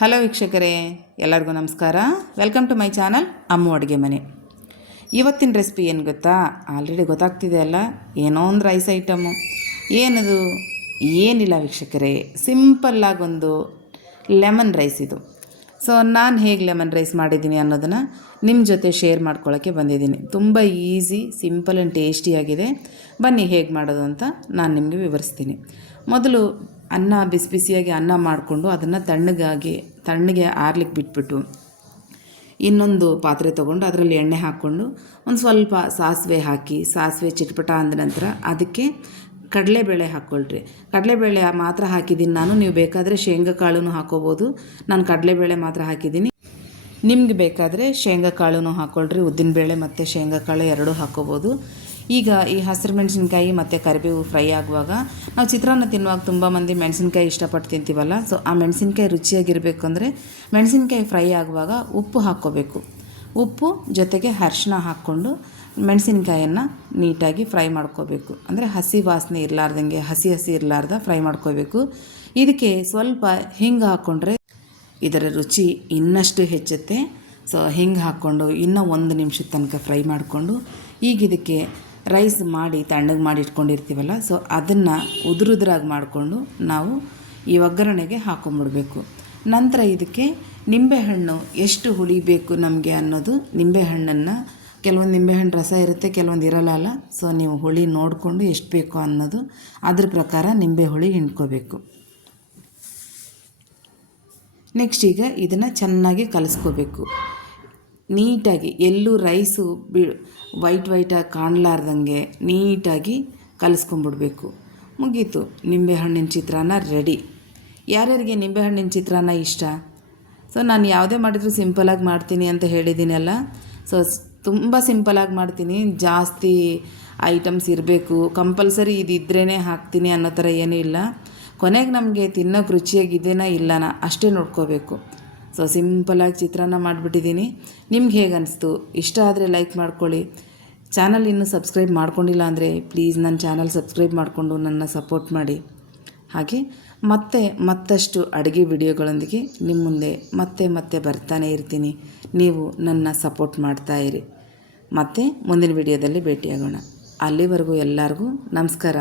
Hello ವೀಕ್ಷಕರೇ, ಎಲ್ಲರಿಗೂ ನಮಸ್ಕಾರ. Welcome to my channel Ammu ಅಡುಗೆ ಮನೆ. ಇವತ್ತಿನ ರೆಸಿಪಿ ಏನು ಗೊತ್ತಾ? ಆಲ್ರೆಡಿ ಗೊತ್ತಾಗ್ತಿದೆ ಅಲ್ಲ? ಏನೋ ಒಂದು ರೈಸ್ ಐಟಮು ಏನದು? ಏನಿಲ್ಲ ವೀಕ್ಷಕರೇ ಸಿಂಪಲ್ಲಾಗೊಂದು ಲೆಮನ್ ರೈಸ್ ಇದು. ಸೊ ನಾನು ಹೇಗೆ ಲೆಮನ್ ರೈಸ್ ಮಾಡಿದ್ದೀನಿ ಅನ್ನೋದನ್ನು ನಿಮ್ಮ ಜೊತೆ ಶೇರ್ ಮಾಡ್ಕೊಳ್ಳೋಕ್ಕೆ ಬಂದಿದ್ದೀನಿ. ತುಂಬ ಈಸಿ ಸಿಂಪಲ್ ಆ್ಯಂಡ್ ಟೇಸ್ಟಿಯಾಗಿದೆ ಬನ್ನಿ ಹೇಗೆ ಮಾಡೋದು ಅಂತ ನಾನು ನಿಮಗೆ ವಿವರಿಸ್ತೀನಿ. ಮೊದಲು ಅನ್ನ ಬಿಸಿ ಬಿಸಿಯಾಗಿ ಅನ್ನ ಮಾಡಿಕೊಂಡು ಅದನ್ನು ತಣ್ಣಗಾಗಿ, ತಣ್ಣಗೆ ಆರ್ಲಿಕ್ಕೆ ಬಿಟ್ಬಿಟ್ಟು ಇನ್ನೊಂದು ಪಾತ್ರೆ ತೊಗೊಂಡು ಅದರಲ್ಲಿ ಎಣ್ಣೆ ಹಾಕ್ಕೊಂಡು ಒಂದು ಸ್ವಲ್ಪ ಸಾಸಿವೆ ಹಾಕಿ, ಸಾಸಿವೆ ಚಿಟ್ಪಟ ಅಂದ ನಂತರ ಅದಕ್ಕೆ ಕಡಲೆಬೇಳೆ ಹಾಕ್ಕೊಳ್ರಿ. ಕಡಲೆಬೇಳೆ ಮಾತ್ರ ಹಾಕಿದ್ದೀನಿ ನಾನು, ನೀವು ಬೇಕಾದರೆ ಶೇಂಗಾ ಕಾಳು ಹಾಕೋಬೋದು. ನಾನು ಕಡಲೆಬೇಳೆ ಮಾತ್ರ ಹಾಕಿದ್ದೀನಿ. ನಿಮ್ಗೆ ಬೇಕಾದರೆ ಶೇಂಗಾ ಕಾಳು ಹಾಕ್ಕೊಳ್ರಿ, ಉದ್ದಿನಬೇಳೆ ಮತ್ತು ಶೇಂಗಾ ಕಾಳು ಎರಡೂ ಹಾಕ್ಕೋಬೋದು. ಈಗ ಈ ಹಸಿರು ಮೆಣಸಿನ್ಕಾಯಿ ಮತ್ತು ಕರಿಬೇವು ಫ್ರೈ ಆಗುವಾಗ ನಾವು ಚಿತ್ರಾನ್ನ ತಿನ್ನುವಾಗ ತುಂಬ ಮಂದಿ ಮೆಣಸಿನ್ಕಾಯಿ ಇಷ್ಟಪಟ್ಟು ತಿಂತೀವಲ್ಲ. ಸೊ ಆ ಮೆಣಸಿನ್ಕಾಯಿ ರುಚಿಯಾಗಿರಬೇಕು ಅಂದರೆ ಮೆಣಸಿನ್ಕಾಯಿ ಫ್ರೈ ಆಗುವಾಗ ಉಪ್ಪು ಹಾಕ್ಕೋಬೇಕು. ಉಪ್ಪು ಜೊತೆಗೆ ಅರ್ಶಿನ ಹಾಕ್ಕೊಂಡು ಮೆಣಸಿನ್ಕಾಯನ್ನು ನೀಟಾಗಿ ಫ್ರೈ ಮಾಡ್ಕೋಬೇಕು. ಅಂದರೆ ಹಸಿ ವಾಸನೆ ಇರಲಾರ್ದಂಗೆ, ಹಸಿ ಹಸಿ ಇರಲಾರ್ದ ಫ್ರೈ ಮಾಡ್ಕೋಬೇಕು. ಇದಕ್ಕೆ ಸ್ವಲ್ಪ ಹಿಂಗೆ ಹಾಕ್ಕೊಂಡ್ರೆ ಇದರ ರುಚಿ ಇನ್ನಷ್ಟು ಹೆಚ್ಚುತ್ತೆ. ಸೊ ಹಿಂಗೆ ಹಾಕ್ಕೊಂಡು ಇನ್ನೂ ಒಂದು ನಿಮಿಷದ ತನಕ ಫ್ರೈ ಮಾಡಿಕೊಂಡು ಈಗ ಇದಕ್ಕೆ ರೈಸ್ ಮಾಡಿ ತಣ್ಣಗೆ ಮಾಡಿ ಇಟ್ಕೊಂಡಿರ್ತೀವಲ್ಲ ಸೊ ಅದನ್ನು ಉದುರುದ್ರಾಗಿ ಮಾಡಿಕೊಂಡು ನಾವು ಈ ಒಗ್ಗರಣೆಗೆ ಹಾಕೊಂಬಿಡಬೇಕು. ನಂತರ ಇದಕ್ಕೆ ನಿಂಬೆಹಣ್ಣು ಎಷ್ಟು ಹುಳಿ ಬೇಕು ನಮಗೆ ಅನ್ನೋದು ನಿಂಬೆಹಣ್ಣನ್ನು, ಕೆಲವೊಂದು ನಿಂಬೆಹಣ್ಣು ರಸ ಇರುತ್ತೆ, ಕೆಲವೊಂದು ಇರಲ್ಲ ಸೊ ನೀವು ಹುಳಿ ನೋಡಿಕೊಂಡು ಎಷ್ಟು ಬೇಕು ಅನ್ನೋದು ಅದ್ರ ಪ್ರಕಾರ ನಿಂಬೆ ಹುಳಿ ಹಿಂಡ್ಕೋಬೇಕು. ನೆಕ್ಸ್ಟ್ ಈಗ ಇದನ್ನು ಚೆನ್ನಾಗಿ ಕಲಿಸ್ಕೋಬೇಕು. ನೀಟಾಗಿ, ಎಲ್ಲೂ ರೈಸು ಬಿ, ವೈಟ್ ವೈಟಾಗಿ ಕಾಣಲಾರ್ದಂಗೆ ನೀಟಾಗಿ ಕಲಿಸ್ಕೊಂಬಿಡ್ಬೇಕು. ಮುಗೀತು, ನಿಂಬೆಹಣ್ಣಿನ ಚಿತ್ರಾನ್ನ ರೆಡಿ. ಯಾರ್ಯಾರಿಗೆ ನಿಂಬೆಹಣ್ಣಿನ ಚಿತ್ರಾನ್ನ ಇಷ್ಟ? ಸೊ, ನಾನು ಯಾವುದೇ ಮಾಡಿದರೂ ಸಿಂಪಲಾಗಿ ಮಾಡ್ತೀನಿ ಅಂತ ಹೇಳಿದ್ದೀನಲ್ಲ. ಸೊ ತುಂಬ ಸಿಂಪಲಾಗಿ ಮಾಡ್ತೀನಿ. ಜಾಸ್ತಿ ಐಟಮ್ಸ್ ಇರಬೇಕು. ಕಂಪಲ್ಸರಿ ಇದು ಇದ್ರೇ ಹಾಕ್ತೀನಿ ಅನ್ನೋ ಥರ ಏನೂ ಇಲ್ಲ. ಕೊನೆಗೆ ನಮಗೆ ತಿನ್ನೋಕೆ ರುಚಿಯಾಗಿದ್ದೇನಾ ಇಲ್ಲನ? ಅಷ್ಟೇ ನೋಡ್ಕೋಬೇಕು. ಸೊ ಸಿಂಪಲಾಗಿ ಚಿತ್ರಾನ್ನ ಮಾಡಿಬಿಟ್ಟಿದ್ದೀನಿ. ನಿಮ್ಗೆ ಹೇಗೆ ಅನಿಸ್ತು? ಇಷ್ಟ ಆದರೆ ಲೈಕ್ ಮಾಡ್ಕೊಳ್ಳಿ. ಚಾನಲ್ ಇನ್ನೂ ಸಬ್ಸ್ಕ್ರೈಬ್ ಮಾಡ್ಕೊಂಡಿಲ್ಲ ಅಂದರೆ ಪ್ಲೀಸ್ ನನ್ನ ಚಾನಲ್ ಸಬ್ಸ್ಕ್ರೈಬ್ ಮಾಡಿಕೊಂಡು ನನ್ನ ಸಪೋರ್ಟ್ ಮಾಡಿ. ಹಾಗೆ ಮತ್ತೆ ಮತ್ತಷ್ಟು ಅಡುಗೆ ವಿಡಿಯೋಗಳೊಂದಿಗೆ ನಿಮ್ಮ ಮುಂದೆ ಮತ್ತೆ ಮತ್ತೆ ಬರ್ತಾನೆ ಇರ್ತೀನಿ. ನೀವು ನನ್ನ ಸಪೋರ್ಟ್ ಮಾಡ್ತಾ ಇರಿ. ಮತ್ತೆ ಮುಂದಿನ ವಿಡಿಯೋದಲ್ಲಿ ಭೇಟಿಯಾಗೋಣ. ಅಲ್ಲಿವರೆಗೂ ಎಲ್ಲರಿಗೂ ನಮಸ್ಕಾರ.